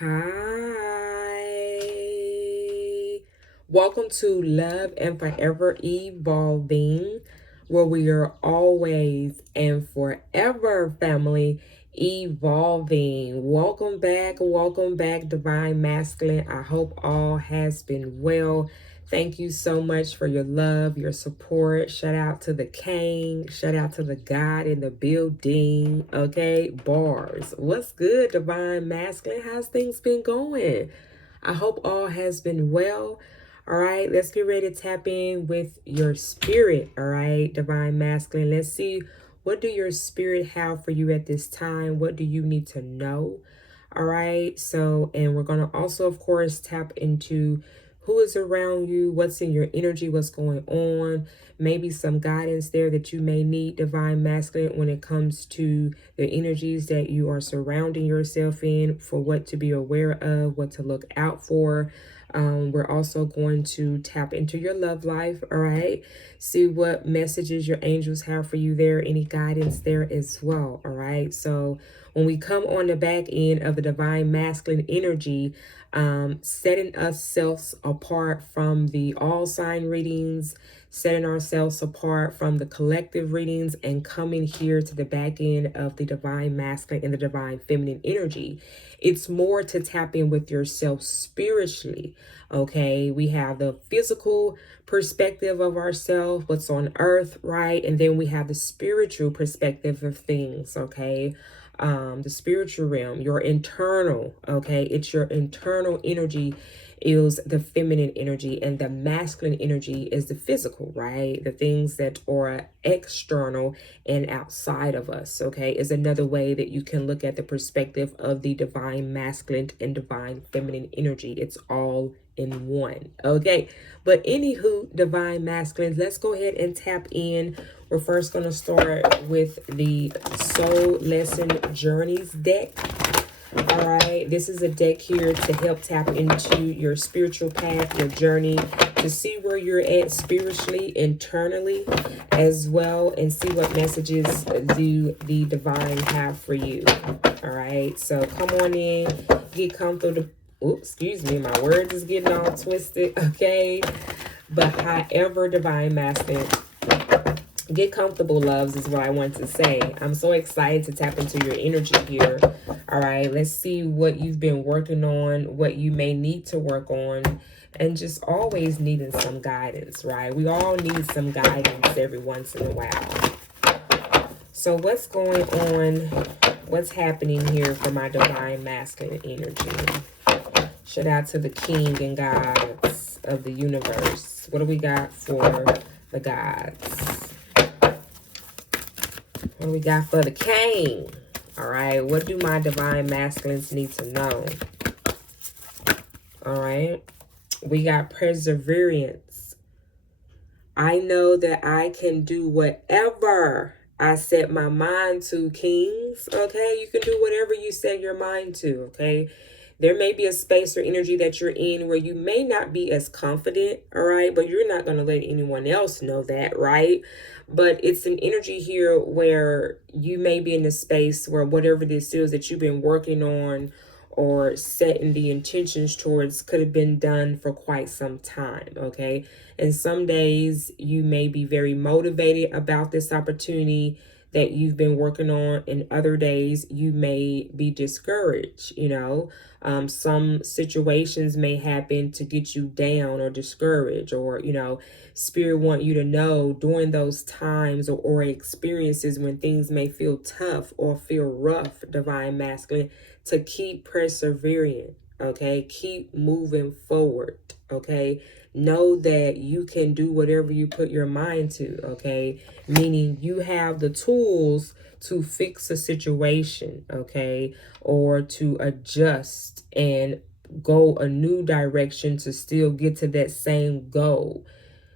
Hi. Welcome to Love and Forever Evolving, where we are always and forever family evolving. Welcome back, Divine Masculine. I hope all has been well. Thank you so much for your love, your support. Shout out to the King. Shout out to the God in the building. Okay, bars. What's good, Divine Masculine? How's things been going? I hope all has been well. All right, let's get ready to tap in with your spirit. All right, Divine Masculine. Let's see, what do your spirit have for you at this time? What do you need to know? All right, so, and we're going to also, of course, tap into who is around you, what's in your energy, what's going on, maybe some guidance there that you may need, Divine Masculine, when it comes to the energies that you are surrounding yourself in, for what to be aware of, what to look out for. We're also going to tap into your love life, all right? See what messages your angels have for you there, any guidance there as well, all right? So when we come on the back end of the Divine Masculine energy, setting ourselves apart from the all sign readings, setting ourselves apart from the collective readings, and coming here to the back end of the Divine Masculine and the Divine Feminine energy. It's more to tap in with yourself spiritually. Okay, we have the physical perspective of ourselves, what's on earth, right? And then we have the spiritual perspective of things. Okay, the spiritual realm, your internal. Okay, it's your internal energy is the feminine energy, and the masculine energy is the physical, right? The things that are external and outside of us. Okay, is another way that you can look at the perspective of the divine masculine and divine feminine energy. It's all in one. Okay, but anywho, divine masculines, let's go ahead and tap in. We're first going to start with the Soul Lesson Journeys deck. All right, this is a deck here to help tap into your spiritual path, your journey, to see where you're at spiritually, internally as well, and see what messages do the divine have for you. All right, so come on in, get comfortable. Oops, excuse me, my words is getting all twisted, okay? But however, divine masculine, get comfortable, loves, is what I want to say. I'm so excited to tap into your energy here. All right, let's see what you've been working on, what you may need to work on, and just always needing some guidance, right? We all need some guidance every once in a while. So what's going on? What's happening here for my divine masculine energy? Shout out to the king and gods of the universe. What do we got for the gods? What do we got for the king? All right, what do my divine masculines need to know? All right, we got perseverance. I know that I can do whatever I set my mind to, kings. Okay, you can do whatever you set your mind to. Okay, there may be a space or energy that you're in where you may not be as confident, all right? But you're not going to let anyone else know that, right? But it's an energy here where you may be in a space where whatever this is that you've been working on or setting the intentions towards could have been done for quite some time, okay? And some days you may be very motivated about this opportunity that you've been working on, and other days you may be discouraged. Some situations may happen to get you down or discouraged, or spirit want you to know during those times or experiences when things may feel tough or feel rough, divine masculine, to keep persevering. Okay, keep moving forward. Okay, know that you can do whatever you put your mind to. Okay, meaning you have the tools to fix a situation, okay, or to adjust and go a new direction to still get to that same goal.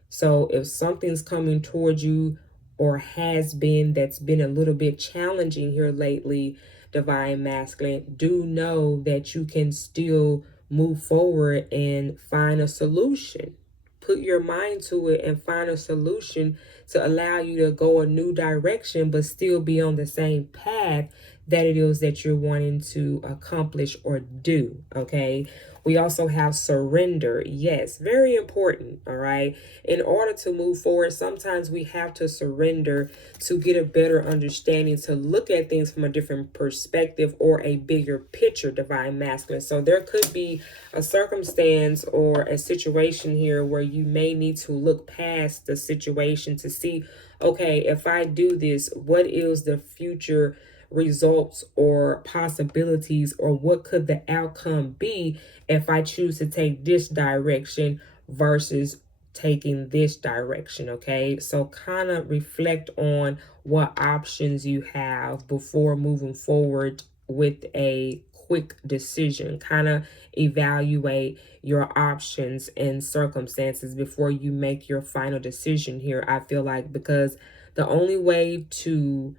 So if something's coming towards you or has been that's been a little bit challenging here lately, divine masculine, do know that you can still move forward and find a solution. Put your mind to it and find a solution to allow you to go a new direction but still be on the same path that it is that you're wanting to accomplish or do. Okay. We also have surrender. Yes, very important. All right. In order to move forward, sometimes we have to surrender to get a better understanding, to look at things from a different perspective or a bigger picture, divine masculine. So there could be a circumstance or a situation here where you may need to look past the situation to see, okay, if I do this, what is the future results or possibilities, or what could the outcome be if I choose to take this direction versus taking this direction. Okay, so kind of reflect on what options you have before moving forward with a quick decision. Kind of evaluate your options and circumstances before you make your final decision here. I feel like, because the only way to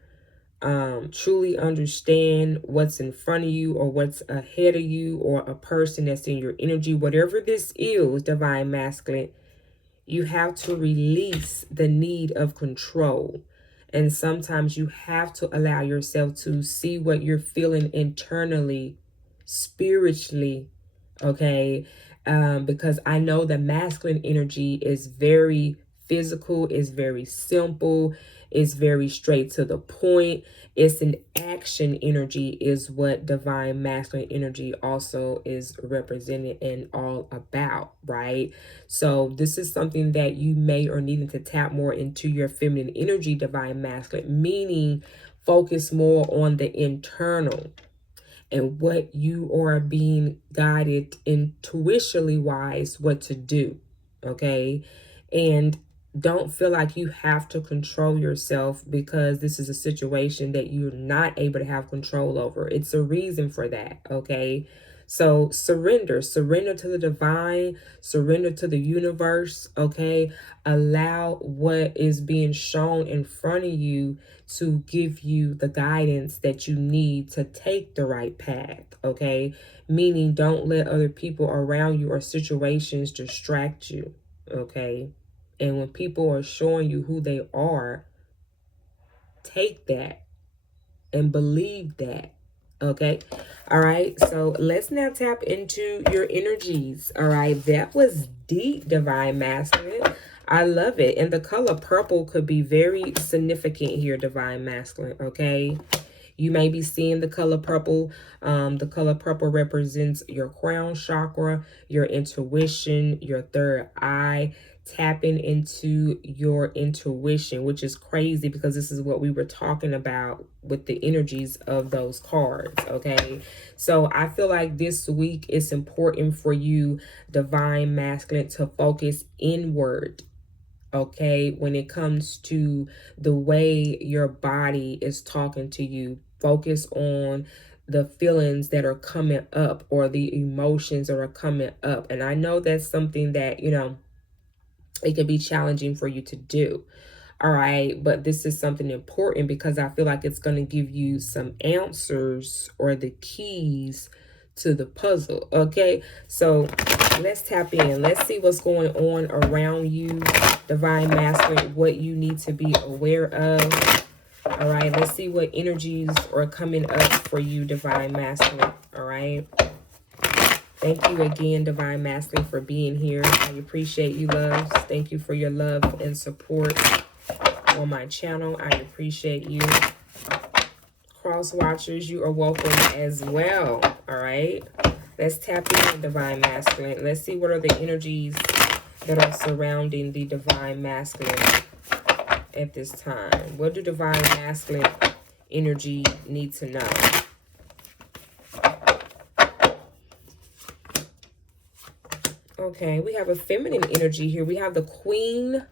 truly understand what's in front of you or what's ahead of you, or a person that's in your energy, whatever this is, divine masculine, you have to release the need of control. And sometimes you have to allow yourself to see what you're feeling internally, spiritually, okay? Because I know the masculine energy is very physical, is very simple, is very straight to the point. It's an action energy, is what divine masculine energy also is represented and all about, right? So this is something that you may or needing to tap more into your feminine energy, divine masculine, meaning focus more on the internal and what you are being guided intuitionally wise what to do, okay? And don't feel like you have to control yourself because this is a situation that you're not able to have control over. It's a reason for that, okay? So surrender to the divine, surrender to the universe, okay? Allow what is being shown in front of you to give you the guidance that you need to take the right path, okay? Meaning, don't let other people around you or situations distract you, okay? And when people are showing you who they are, take that and believe that. Okay. All right. So let's now tap into your energies. All right. That was deep, divine masculine. I love it. And the color purple could be very significant here, divine masculine. Okay. You may be seeing the color purple. The color purple represents your crown chakra, your intuition, your third eye, tapping into your intuition, which is crazy because this is what we were talking about with the energies of those cards, okay? So I feel like this week it's important for you, divine masculine, to focus inward, okay? When it comes to the way your body is talking to you, focus on the feelings that are coming up or the emotions that are coming up. And I know that's something that, you know, it can be challenging for you to do. All right. But this is something important because I feel like it's going to give you some answers or the keys to the puzzle. Okay. So let's tap in. Let's see what's going on around you, divine masculine, what you need to be aware of. All right. Let's see what energies are coming up for you, divine masculine. All right. Thank you again, divine masculine, for being here. I appreciate you, loves. Thank you for your love and support on my channel. I appreciate you. Cross watchers, you are welcome as well. All right. Let's tap in, divine masculine. Let's see what are the energies that are surrounding the divine masculine at this time. What do divine masculine energy need to know? Okay, we have a feminine energy here. We have the Queen.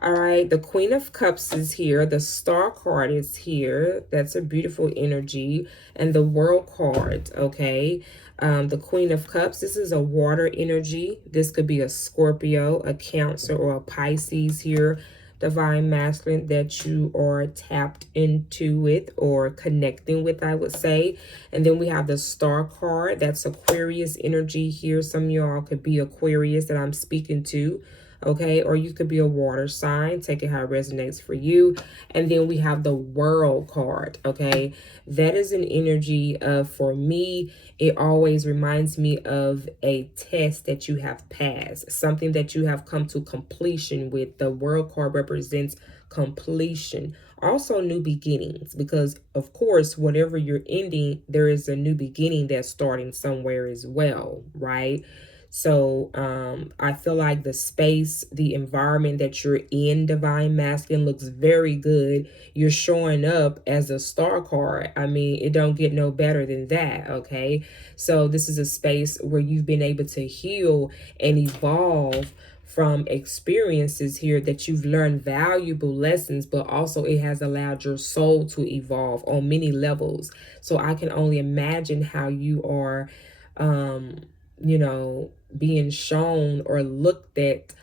All right, the Queen of Cups is here. The Star card is here. That's a beautiful energy. And the World card, okay? The Queen of Cups, this is a water energy. This could be a Scorpio, a Cancer, or a Pisces here. Divine masculine that you are tapped into with or connecting with, I would say. And then we have the Star card. That's Aquarius energy here. Some of y'all could be Aquarius that I'm speaking to. okay? Or you could be a water sign. Take it how it resonates for you. And then we have the World card, okay? That is an energy of, for me, it always reminds me of a test that you have passed, something that you have come to completion with. The World card represents completion, also new beginnings, because of course whatever you're ending, there is a new beginning that's starting somewhere as well, right? So I feel like the space, the environment that you're in, Divine Masculine, looks very good. You're showing up as a star card. I mean, it don't get no better than that, okay? So this is a space where you've been able to heal and evolve from experiences here, that you've learned valuable lessons, but also it has allowed your soul to evolve on many levels. So I can only imagine how you are, you know, being shown or looked at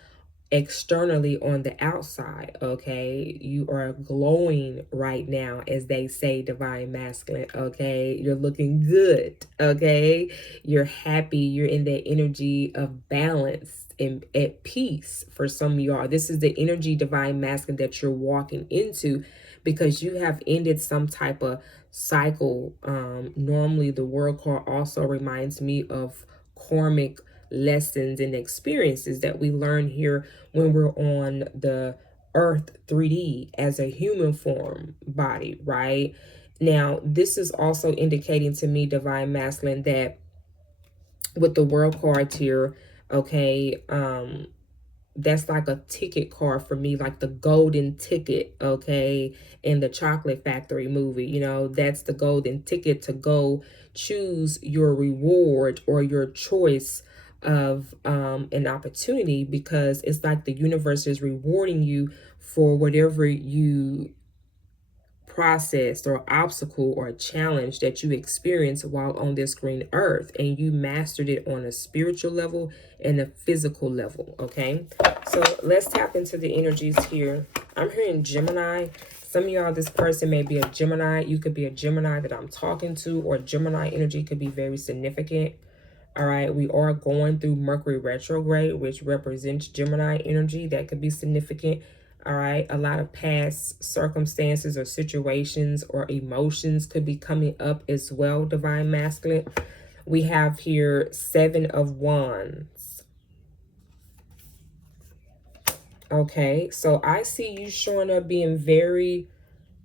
externally on the outside, okay? You are glowing right now, as they say, Divine Masculine, okay? You're looking good, okay? You're happy. You're in that energy of balance and at peace. For some of y'all, this is the energy, Divine Masculine, that you're walking into, because you have ended some type of cycle. Normally the World card also reminds me of karmic lessons and experiences that we learn here when we're on the earth 3D as a human form body, right? Now, this is also indicating to me, Divine Masculine, that with the World cards here, okay, that's like a ticket card for me, like the golden ticket, okay, in the Chocolate Factory movie. You know, that's the golden ticket to go choose your reward or your choice of an opportunity, because it's like the universe is rewarding you for whatever you process or obstacle or challenge that you experience while on this green earth, and you mastered it on a spiritual level and a physical level, okay? So let's tap into the energies here. I'm hearing Gemini. Some of y'all, this person may be a Gemini. You could be a Gemini that I'm talking to, or Gemini energy could be very significant. All right, we are going through Mercury retrograde, which represents Gemini energy. That could be significant. All right, a lot of past circumstances or situations or emotions could be coming up as well, Divine Masculine. We have here 7 of Wands. Okay, so I see you showing up being very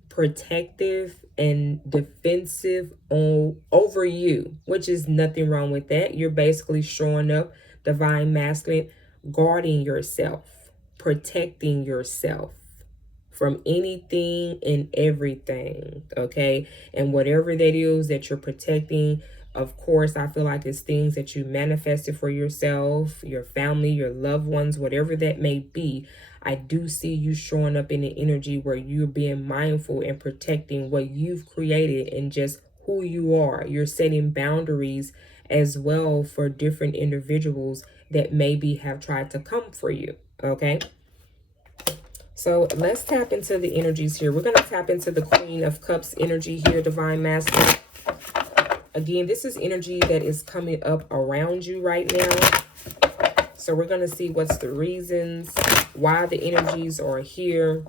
protective and defensive over you, which is nothing wrong with that. You're basically showing up, Divine Masculine, guarding yourself, protecting yourself from anything and everything, okay? And whatever that is that you're protecting, of course, I feel like it's things that you manifested for yourself, your family, your loved ones, whatever that may be. I do see you showing up in an energy where you're being mindful and protecting what you've created and just who you are. You're setting boundaries as well for different individuals that maybe have tried to come for you, okay? So let's tap into the energies here. We're going to tap into the Queen of Cups energy here, Divine Masculine. Again, this is energy that is coming up around you right now. So we're going to see what's the reasons, why the energies are here,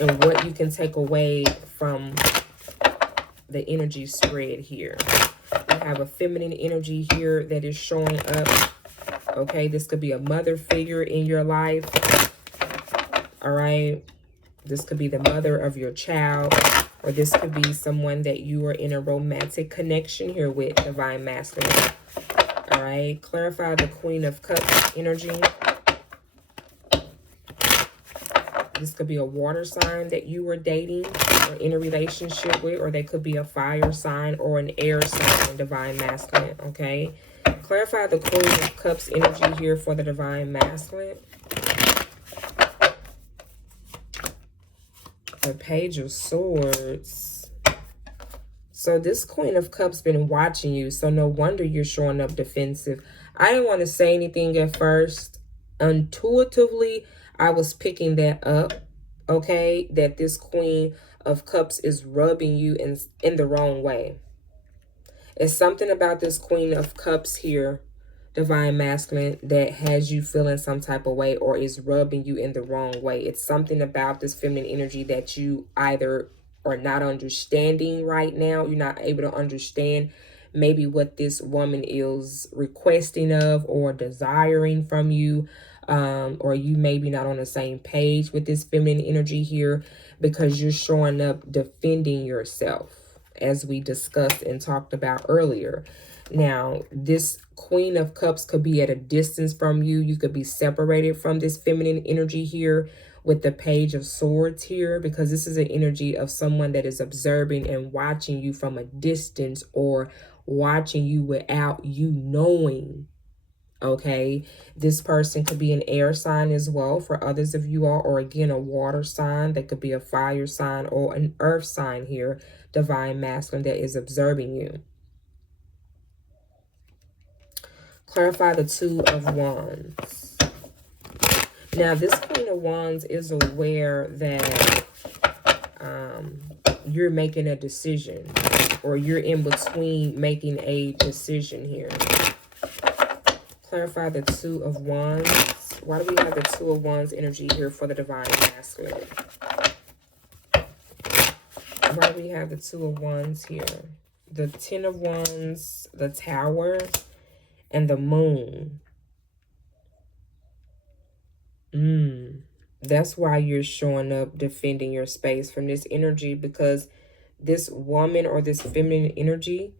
and what you can take away from the energy spread here. We have a feminine energy here that is showing up. Okay, this could be a mother figure in your life. All right, this could be the mother of your child, or this could be someone that you are in a romantic connection here with, Divine Masculine. All right, clarify the Queen of Cups energy. This could be a water sign that you were dating or in a relationship with, or they could be a fire sign or an air sign, Divine Masculine, okay? Clarify the Queen of Cups energy here for the Divine Masculine. The Page of Swords. So this Queen of Cups been watching you, so no wonder you're showing up defensive. I didn't want to say anything at first. Intuitively, I was picking that up, okay? That this Queen of Cups is rubbing you in the wrong way. It's something about this Queen of Cups here Divine Masculine, that has you feeling some type of way or is rubbing you in the wrong way. It's something about this feminine energy that you either are not understanding right now. You're not able to understand maybe what this woman is requesting of or desiring from you. Or you maybe not on the same page with this feminine energy here, because you're showing up defending yourself, as we discussed and talked about earlier. Now, this Queen of Cups could be at a distance from you. You could be separated from this feminine energy here with the Page of Swords here, because this is an energy of someone that is observing and watching you from a distance, or watching you without you knowing. Okay, this person could be an air sign as well for others of you all, or again a water sign. That could be a fire sign or an earth sign here, Divine Masculine, that is observing you. Clarify the Two of Wands. Now, this Queen of Wands is aware that you're making a decision, or you're in between making a decision here. Clarify the Two of Wands. Why do we have the Two of Wands energy here for the Divine Masculine? Why do we have the Two of Wands here? The Ten of Wands, the Tower, and the Moon. That's why you're showing up defending your space from this energy, because this woman or this feminine energy,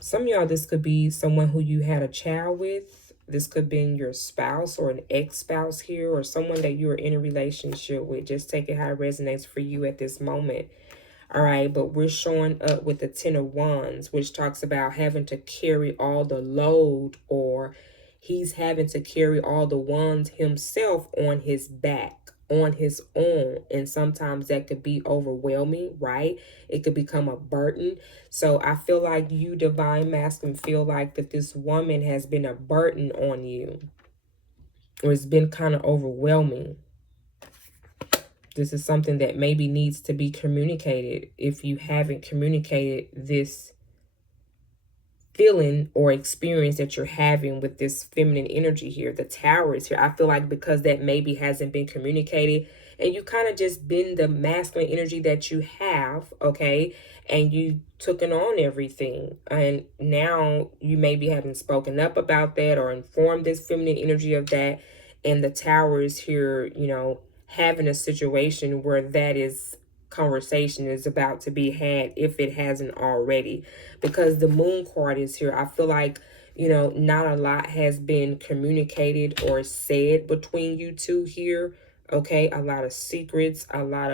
some of y'all, this could be someone who you had a child with. This could be your spouse or an ex-spouse here, or someone that you're in a relationship with. Just take it how it resonates for you at this moment. All right, but we're showing up with the Ten of Wands, which talks about having to carry all the load, or he's having to carry all the wands himself on his back, on his own. And sometimes that could be overwhelming, right? It could become a burden. So I feel like you, Divine Masculine, feel like that this woman has been a burden on you, or it's been kind of overwhelming. This is something that maybe needs to be communicated. If you haven't communicated this feeling or experience that you're having with this feminine energy here, the Tower is here. I feel like because that maybe hasn't been communicated, and you kind of just been the masculine energy that you have, okay, and you took it on everything, and now you maybe haven't spoken up about that or informed this feminine energy of that, and the Tower is here, you know, having a situation where that is conversation is about to be had, if it hasn't already, because the Moon card is here. I feel like, you know, not a lot has been communicated or said between you two here, okay? A lot of secrets, a lot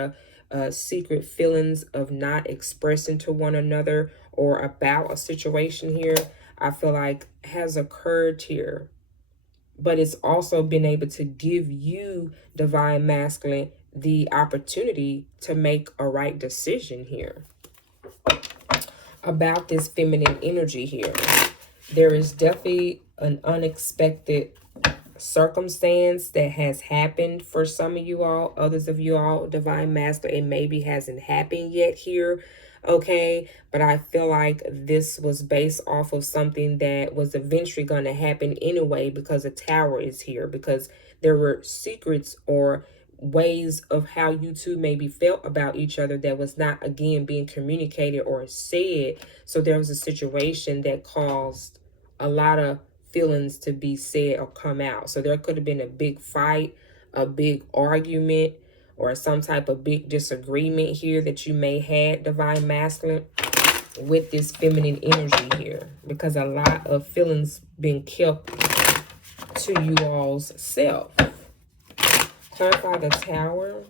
of secret feelings of not expressing to one another or about a situation here, I feel like has occurred here. But it's also been able to give you, Divine Masculine, the opportunity to make a right decision here about this feminine energy here. There is definitely an unexpected circumstance that has happened for some of you all. Others of you all, Divine Masculine, it maybe hasn't happened yet here, okay? But I feel like this was based off of something that was eventually going to happen anyway, because the Tower is here, because there were secrets or ways of how you two maybe felt about each other that was not, again, being communicated or said. So there was a situation that caused a lot of feelings to be said or come out. So there could have been a big fight, a big argument, or some type of big disagreement here that you may have, Divine Masculine, with this feminine energy here, because a lot of feelings been kept to you all's self. Clarify the Tower.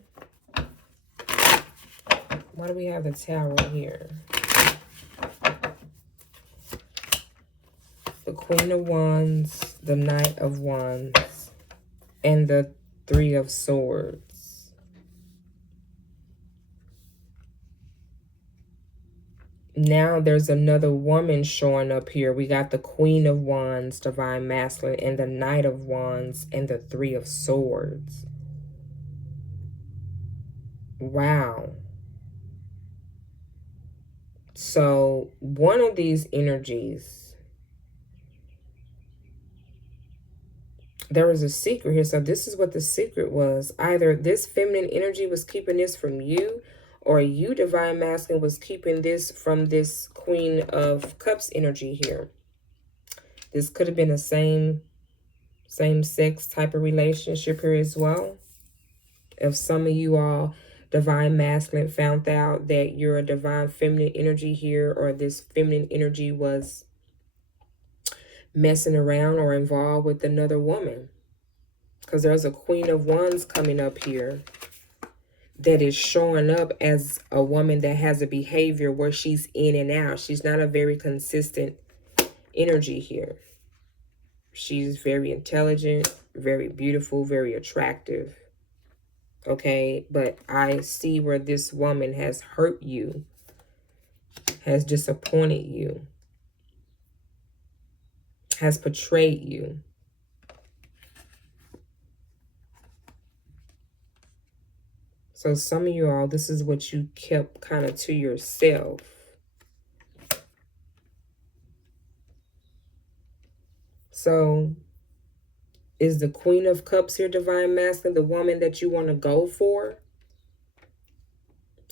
Why do we have the Tower here? The Queen of Wands, the Knight of Wands, and the Three of Swords. Now there's another woman showing up here. We got the Queen of Wands, Divine Masculine, and the Knight of Wands, and the Three of Swords. Wow. So one of these energies there was a secret here. So this is what the secret was. Either this feminine energy was keeping this from you, or you, divine masculine, was keeping this from this Queen of Cups energy here. This could have been a same sex type of relationship here as well. If some of you all divine masculine found out that you're a divine feminine energy here, or this feminine energy was messing around or involved with another woman. Because there's a Queen of Wands coming up here that is showing up as a woman that has a behavior where she's in and out. She's not a very consistent energy here. She's very intelligent, very beautiful, very attractive. Okay, but I see where this woman has hurt you, has disappointed you, has betrayed you. So some of you all, this is what you kept kind of to yourself. So is the Queen of Cups here, divine masculine, the woman that you want to go for?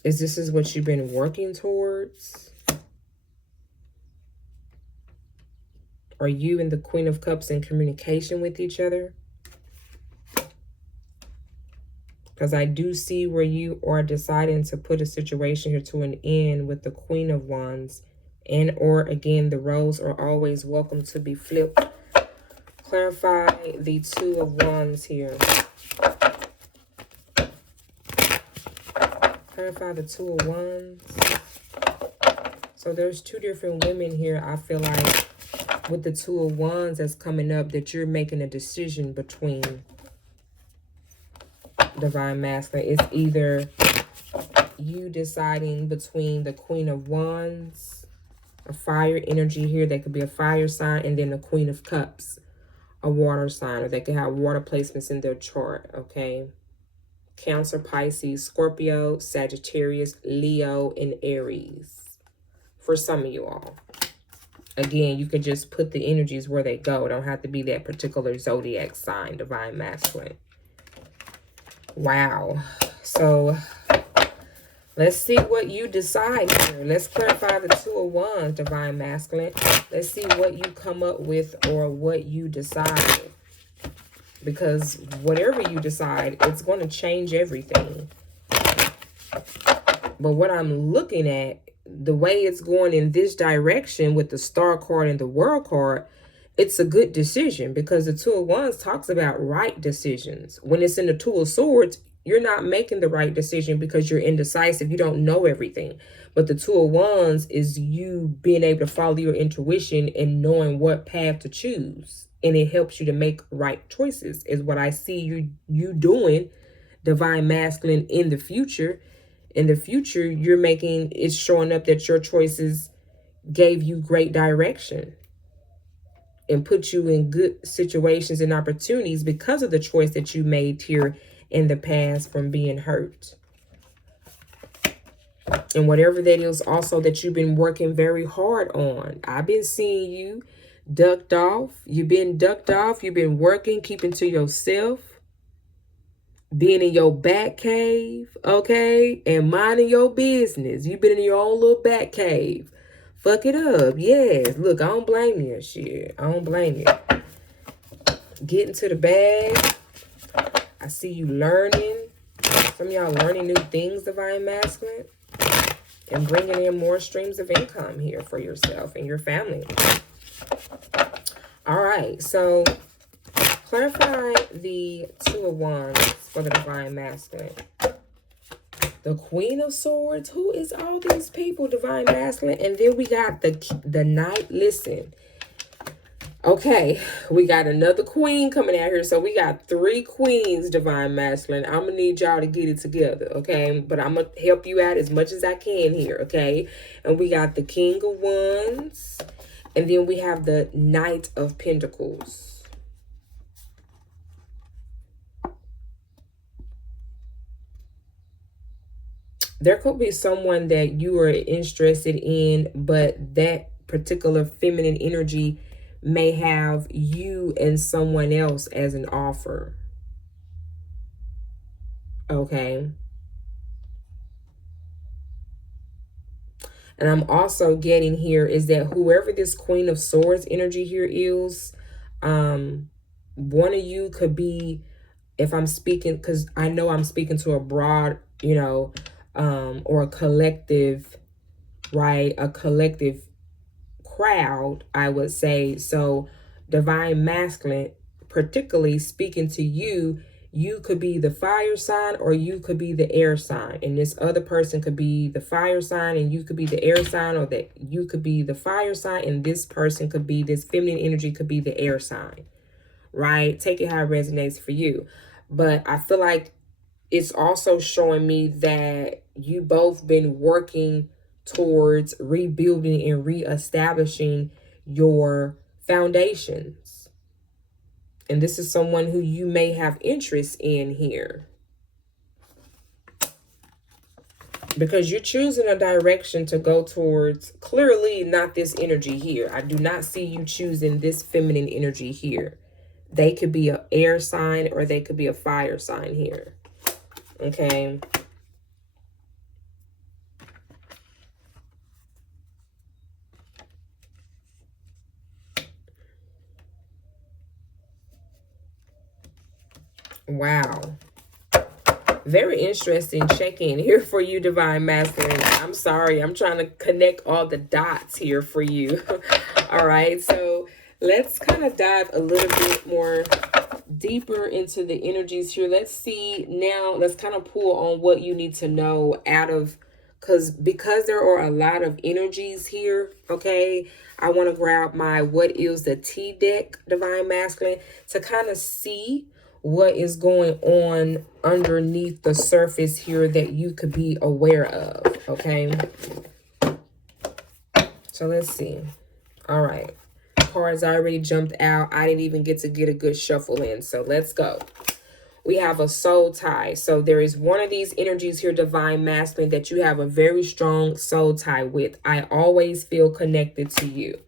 Is this what you've been working towards? Are you and the Queen of Cups in communication with each other? Because I do see where you are deciding to put a situation here to an end with the Queen of Wands. And or again, the roles are always welcome to be flipped. Clarify the Two of Wands here. Clarify the Two of Wands. So there's two different women here. I feel like with the Two of Wands that's coming up, that you're making a decision between, divine masculine. It's either you deciding between the Queen of Wands, a fire energy here, that could be a fire sign, and then the Queen of Cups, a water sign, or they could have water placements in their chart, okay? Cancer, Pisces, Scorpio, Sagittarius, Leo, and Aries. For some of you all. Again, you could just put the energies where they go. It don't have to be that particular zodiac sign, divine masculine. Wow. So let's see what you decide here. Let's clarify the Two of Wands, divine masculine. Let's see what you come up with or what you decide. Because whatever you decide, it's going to change everything. But what I'm looking at, the way it's going in this direction with the Star card and the World card, it's a good decision, because the Two of Wands talks about right decisions. When it's in the Two of Swords, you're not making the right decision because you're indecisive. You don't know everything. But the Two of Wands is you being able to follow your intuition and knowing what path to choose. And it helps you to make right choices, is what I see you doing, divine masculine, in the future. In the future, you're making, it's showing up that your choices gave you great direction and put you in good situations and opportunities because of the choice that you made here in the past from being hurt. And whatever that is also that you've been working very hard on. I've been seeing you ducked off. You've been ducked off. You've been working, keeping to yourself, being in your back cave, okay? And minding your business. You've been in your own little back cave. Fuck it up. Yes. Look, I don't blame you. Shit. I don't blame you. Getting to the bag. I see you learning. Some of y'all learning new things, divine masculine. And bringing in more streams of income here for yourself and your family. All right. So clarify the Two of Wands for the divine masculine. The Queen of Swords. Who is all these people, divine masculine? And then we got the Knight. Listen. Okay, we got another queen coming out here. So we got 3 queens, divine masculine. I'm going to need y'all to get it together, okay? But I'm going to help you out as much as I can here, okay? And we got the King of Wands. And then we have the Knight of Pentacles. There could be someone that you are interested in, but that particular feminine energy may have you and someone else as an offer. Okay. And I'm also getting here is that whoever this Queen of Swords energy here is, one of you could be, if I'm speaking, because I know I'm speaking to a broad, you know, or a collective, right? A collective crowd, I would say. So divine masculine, particularly speaking to you, you could be the fire sign or you could be the air sign, and this other person could be the fire sign and you could be the air sign, or that you could be the fire sign and this person could be, this feminine energy could be the air sign, right? Take it how it resonates for you. But I feel like it's also showing me that you both been working towards rebuilding and reestablishing your foundations. And this is someone who you may have interest in here, because you're choosing a direction to go towards. Clearly not this energy here. I do not see you choosing this feminine energy here. They could be an air sign or they could be a fire sign here. Okay. Wow. Very interesting check-in here for you, Divine Masculine. I'm sorry. I'm trying to connect all the dots here for you. All right. So let's kind of dive a little bit more deeper into the energies here. Let's see now. Let's kind of pull on what you need to know out of, because there are a lot of energies here. Okay. I want to grab my What is the T deck, Divine Masculine, to kind of see what is going on underneath the surface here that you could be aware of. Okay. So let's see. All right. Cards already jumped out. I didn't even get a good shuffle in. So let's go. We have a soul tie. So there is one of these energies here, Divine Masculine, that you have a very strong soul tie with. I always feel connected to you.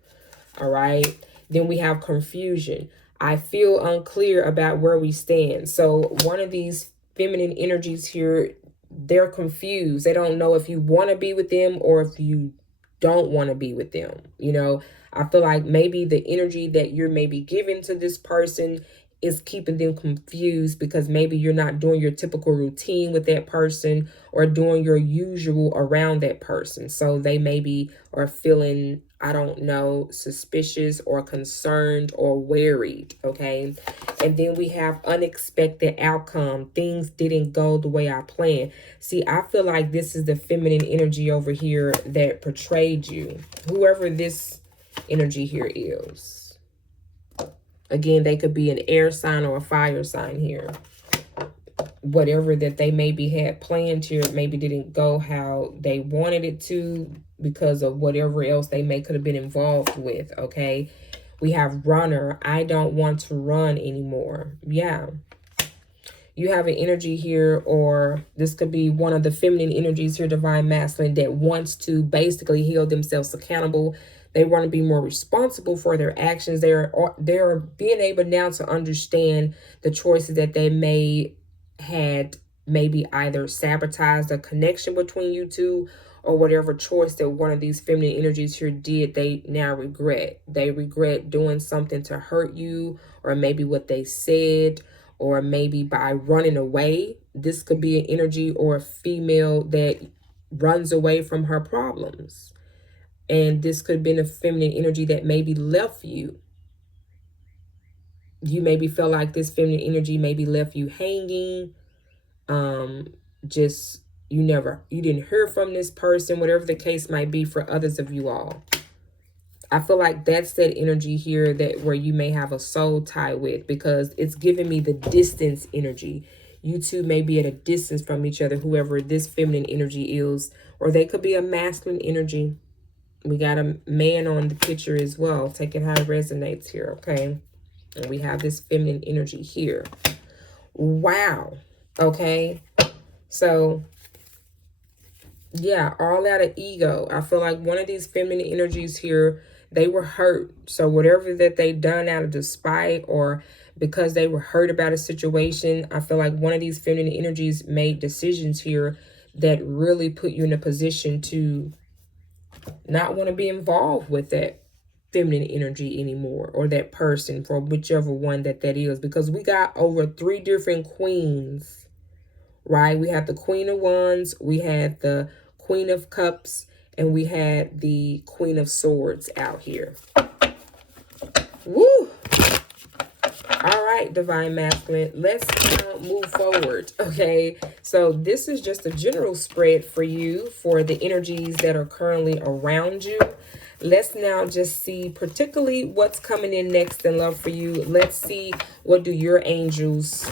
All right. Then we have confusion. I feel unclear about where we stand. So one of these feminine energies here, they're confused. They don't know if you want to be with them or if you don't want to be with them. You know, I feel like maybe the energy that you're maybe giving to this person is keeping them confused, because maybe you're not doing your typical routine with that person or doing your usual around that person. So they maybe are feeling, I don't know, suspicious or concerned or worried. Okay. And then we have unexpected outcome. Things didn't go the way I planned. See, I feel like this is the feminine energy over here that portrayed you, whoever this energy here is. Again, they could be an air sign or a fire sign here. Whatever that they maybe had planned here maybe didn't go how they wanted it to because of whatever else they may could have been involved with. Okay. We have runner. I don't want to run anymore. Yeah. You have an energy here, or this could be one of the feminine energies here, Divine Masculine, that wants to basically hold themselves accountable. They want to be more responsible for their actions. They're being able now to understand the choices that they had maybe either sabotaged a connection between you two, or whatever choice that one of these feminine energies here did, they now regret. They regret doing something to hurt you, or maybe what they said, or maybe by running away. This could be an energy or a female that runs away from her problems. And this could have been a feminine energy that maybe left you. You maybe felt like this feminine energy maybe left you hanging. Just, you didn't hear from this person, whatever the case might be for others of you all. I feel like that's that energy here that where you may have a soul tie with, because it's giving me the distance energy. You two may be at a distance from each other, whoever this feminine energy is, or they could be a masculine energy. We got a man on the picture as well. Take it how it resonates here, okay? And we have this feminine energy here. Wow. Okay. So, yeah, all out of ego. I feel like one of these feminine energies here they were hurt. So whatever that they done out of despite or because they were hurt about a situation, I feel like one of these feminine energies made decisions here that really put you in a position to not want to be involved with that feminine energy anymore, or that person, for whichever one that is, because we got over 3 different queens, right? We have the Queen of Wands, we had the Queen of Cups, and we had the Queen of Swords out here. Woo! All right, Divine Masculine, let's move forward, okay? So this is just a general spread for you for the energies that are currently around you. Let's now just see particularly what's coming in next in love for you. Let's see, what do your angels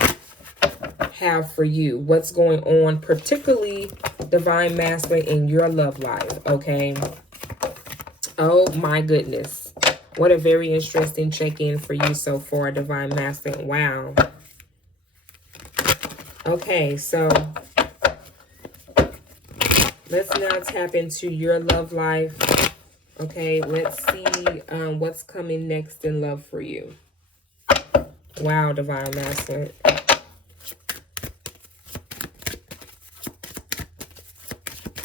have for you? What's going on, particularly Divine Masculine, in your love life, okay? Oh my goodness. What a very interesting check-in for you so far, Divine Masculine. Wow. Okay, so let's now tap into your love life. Okay, let's see what's coming next in love for you. Wow, Divine Masculine.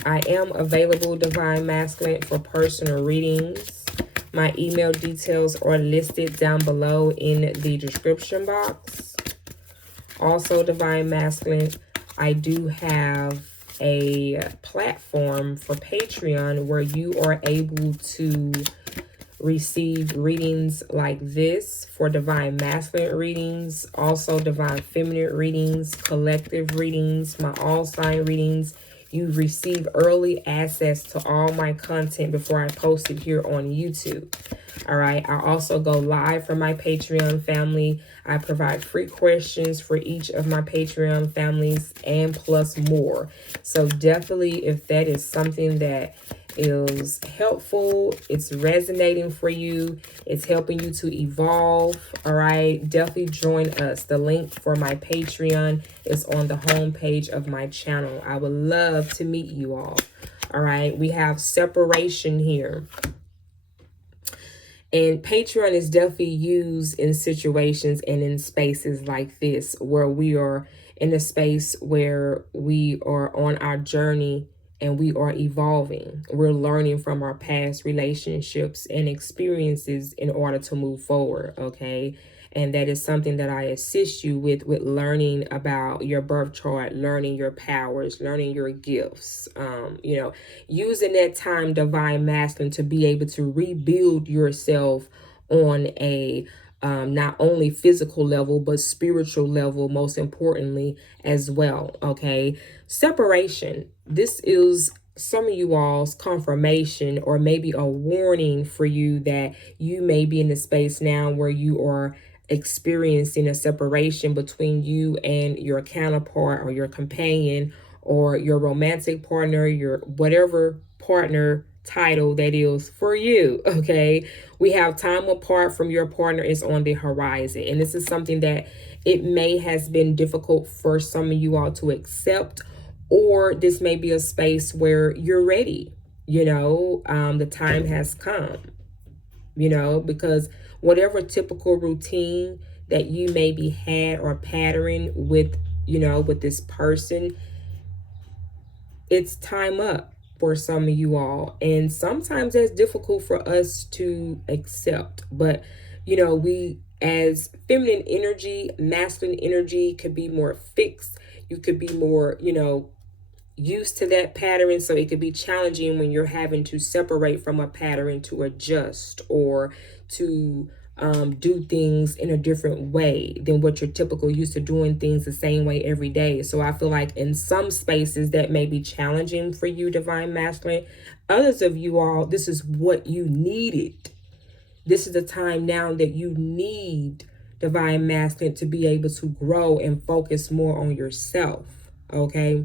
I am available, Divine Masculine, for personal readings. My email details are listed down below in the description box. Also, Divine Masculine, I do have a platform for Patreon where you are able to receive readings like this for Divine Masculine readings, also Divine Feminine readings, collective readings, my all sign readings. You receive early access to all my content before I post it here on YouTube. All right. I also go live for my Patreon family. I provide free questions for each of my Patreon families and plus more. So definitely, if that is something that is helpful, it's resonating for you, it's helping you to evolve, all right, definitely join us. The link for my Patreon is on the home page of my channel. I would love to meet you all. All right, we have separation here. And Patreon is definitely used in situations and in spaces like this, where we are in a space where we are on our journey and we are evolving. We're learning from our past relationships and experiences in order to move forward, okay? And that is something that I assist you with learning about your birth chart, learning your powers, learning your gifts, you know, using that time, Divine Masculine, to be able to rebuild yourself on a not only physical level, but spiritual level, most importantly, as well, okay? Separation. This is some of you all's confirmation or maybe a warning for you that you may be in a space now where you are experiencing a separation between you and your counterpart or your companion or your romantic partner, your whatever partner title that is for you, okay? We have time apart from your partner is on the horizon. And this is something that it may has been difficult for some of you all to accept, or this may be a space where you're ready, you know, the time has come, you know, because whatever typical routine that you maybe had or pattern with, you know, with this person, it's time up for some of you all. And sometimes that's difficult for us to accept. But, you know, we as feminine energy, masculine energy could be more fixed. You could be more, you know, used to that pattern. So it could be challenging when you're having to separate from a pattern to adjust or to do things in a different way than what you're typical used to doing things the same way every day. So I feel like in some spaces that may be challenging for you, Divine Masculine. Others of you all, this is what you needed. This is the time now that you need, Divine Masculine, to be able to grow and focus more on yourself, okay?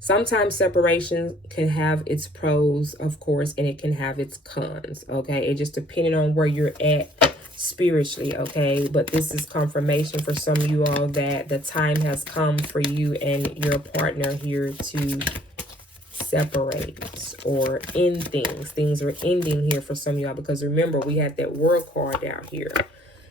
Sometimes separation can have its pros, of course, and it can have its cons, okay? It just depending on where you're at spiritually, okay? But this is confirmation for some of you all that the time has come for you and your partner here to separate or end things. Things are ending here for some of y'all, because remember, we had that World card out here.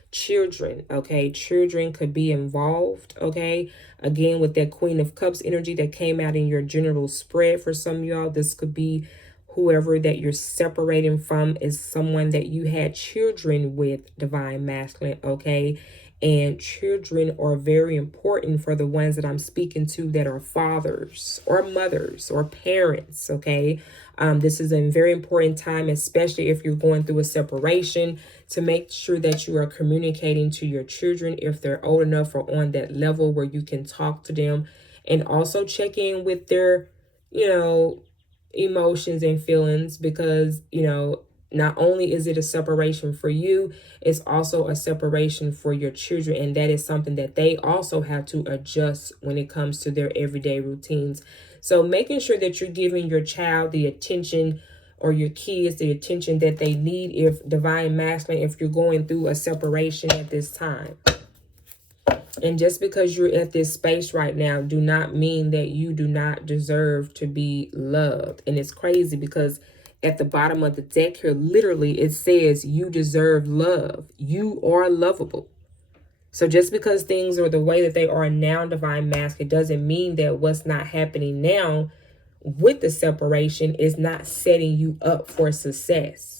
Children, okay? Children could be involved, okay? Again, with that Queen of Cups energy that came out in your general spread for some of y'all, this could be whoever that you're separating from is someone that you had children with, Divine Masculine, okay? And children are very important for the ones that I'm speaking to that are fathers or mothers or parents, okay? This is a very important time, especially if you're going through a separation, to make sure that you are communicating to your children if they're old enough or on that level where you can talk to them, and also check in with their, emotions and feelings, because, not only is it a separation for you, it's also a separation for your children. And that is something that they also have to adjust when it comes to their everyday routines. So making sure that you're giving your child the attention, or your kids the attention that they need, if Divine Masculine, if you're going through a separation at this time. And just because you're at this space right now do not mean that you do not deserve to be loved. And it's crazy because at the bottom of the deck here, literally it says you deserve love. You are lovable. So just because things are the way that they are now, Divine Masculine, doesn't mean that what's not happening now with the separation is not setting you up for success.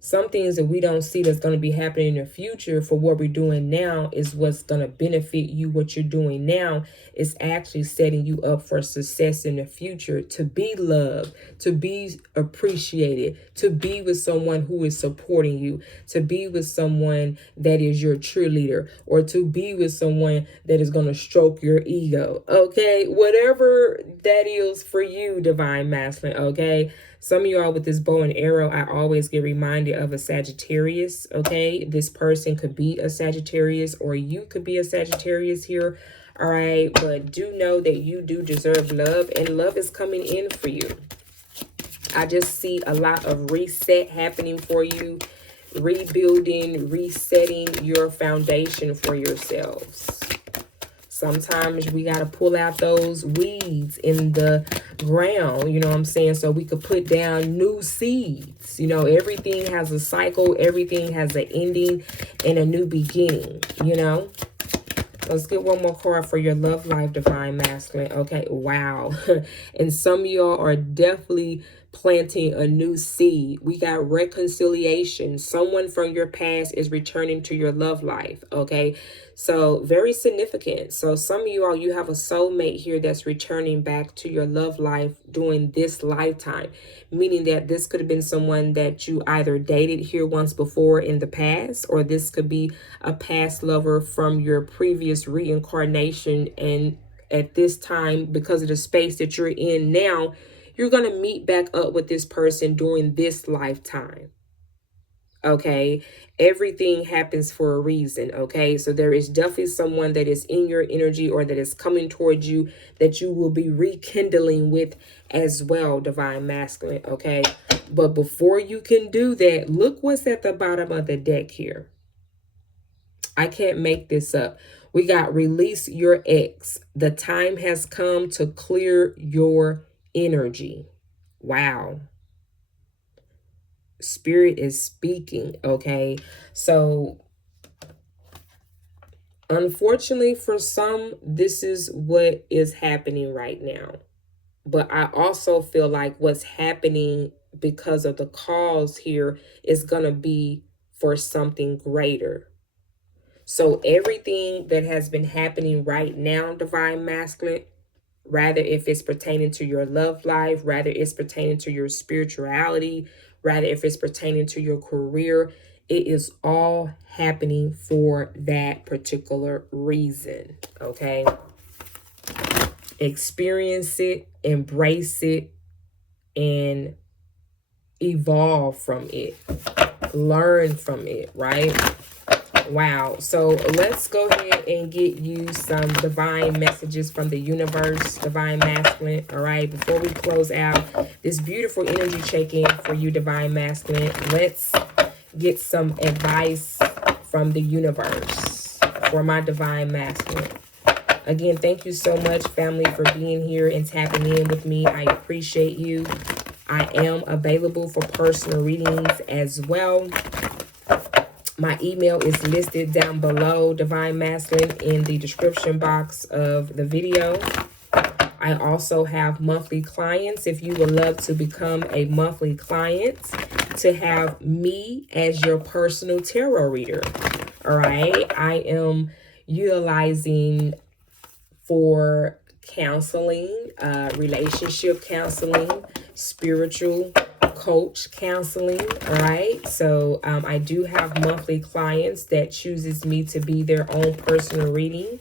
Some things that we don't see that's going to be happening in the future for what we're doing now is what's going to benefit you. What you're doing now is actually setting you up for success in the future, to be loved, to be appreciated, to be with someone who is supporting you, to be with someone that is your cheerleader, or to be with someone that is going to stroke your ego. Okay, whatever that is for you, Divine Masculine. Okay. Some of y'all with this bow and arrow, I always get reminded of a Sagittarius, okay? This person could be a Sagittarius, or you could be a Sagittarius here, all right? But do know that you do deserve love, and love is coming in for you. I just see a lot of reset happening for you, rebuilding, resetting your foundation for yourselves. Sometimes we got to pull out those weeds in the ground, you know what I'm saying? So we could put down new seeds. Everything has a cycle. Everything has an ending and a new beginning, Let's get one more card for your love life, Divine Masculine. Okay, wow. And some of y'all are definitely planting a new seed. We got reconciliation. Someone from your past is returning to your love life, okay? So very significant. So some of you all, you have a soulmate here that's returning back to your love life during this lifetime, meaning that this could have been someone that you either dated here once before in the past, or this could be a past lover from your previous reincarnation. And at this time, because of the space that you're in now, you're going to meet back up with this person during this lifetime. Okay, everything happens for a reason. Okay, so there is definitely someone that is in your energy, or that is coming towards you, that you will be rekindling with as well, Divine Masculine. Okay, but before you can do that, look what's at the bottom of the deck here. I can't make this up. We got release your ex. The time has come to clear your energy. Wow. Spirit is speaking, okay? So unfortunately for some, this is what is happening right now. But I also feel like what's happening because of the cause here is going to be for something greater. So everything that has been happening right now, Divine Masculine, rather if it's pertaining to your love life, rather it's pertaining to your spirituality, rather if it's pertaining to your career, it is all happening for that particular reason, okay? Experience it, embrace it, and evolve from it. Learn from it, right? Wow. So let's go ahead and get you some divine messages from the universe, Divine Masculine. All right. Before we close out this beautiful energy check-in for you, Divine Masculine, let's get some advice from the universe for my Divine Masculine. Again, thank you so much, family, for being here and tapping in with me. I appreciate you. I am available for personal readings as well. My email is listed down below, Divine Masculine, in the description box of the video. I also have monthly clients. If you would love to become a monthly client, to have me as your personal tarot reader. All right. I am utilizing for counseling, relationship counseling, spiritual coach counseling. All right. So I do have monthly clients that chooses me to be their own personal reading,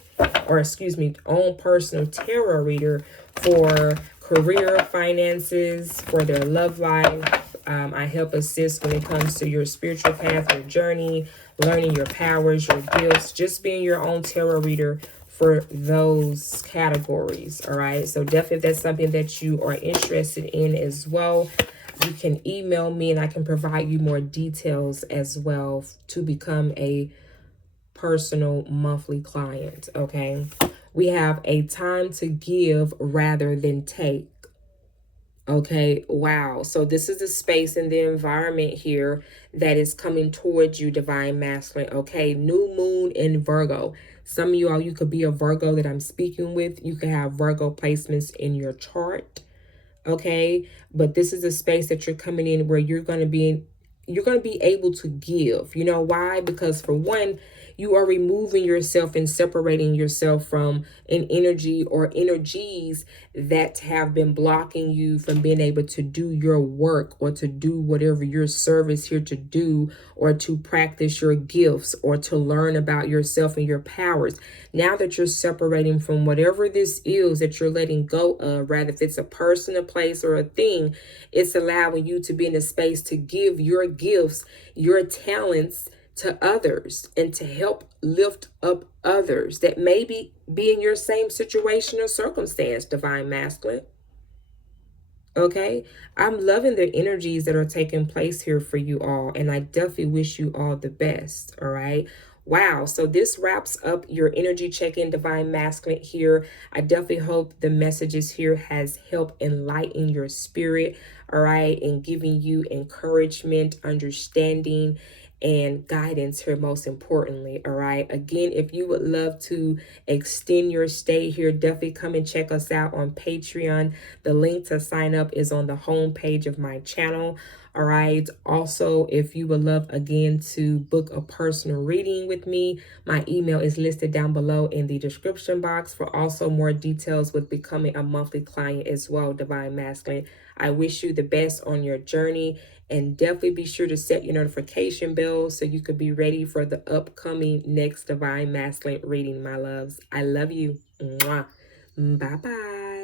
or excuse me, own personal tarot reader for career, finances, for their love life. I help assist when it comes to your spiritual path, your journey, learning your powers, your gifts, just being your own tarot reader for those categories. All right. So definitely if that's something that you are interested in as well, you can email me and I can provide you more details as well to become a personal monthly client. Okay. We have a time to give rather than take. Okay, wow. So this is the space and the environment here that is coming towards you, Divine Masculine. Okay, new moon in Virgo. Some of you all, you could be a Virgo that I'm speaking with. You could have Virgo placements in your chart. Okay, but this is a space that you're coming in where you're going to be able to give. You know why? Because for one, you are removing yourself and separating yourself from an energy or energies that have been blocking you from being able to do your work or to do whatever your service here to do, or to practice your gifts, or to learn about yourself and your powers. Now that you're separating from whatever this is that you're letting go of, rather if it's a person, a place, or a thing, it's allowing you to be in a space to give your gifts, your talents to others, and to help lift up others that may be in your same situation or circumstance, Divine Masculine. Okay, I'm loving the energies that are taking place here for you all, and I definitely wish you all the best. All right. Wow. So this wraps up your energy check-in, Divine Masculine here. I definitely hope the messages here has helped enlighten your spirit. All right. And giving you encouragement, understanding, and guidance here, most importantly. All right. Again, if you would love to extend your stay here, definitely come and check us out on Patreon. The link to sign up is on the home page of my channel. All right. Also, if you would love again to book a personal reading with me, my email is listed down below in the description box for also more details with becoming a monthly client as well, Divine Masculine. I wish you the best on your journey, and definitely be sure to set your notification bell so you could be ready for the upcoming next Divine Masculine reading, my loves. I love you. Mwah. Bye-bye.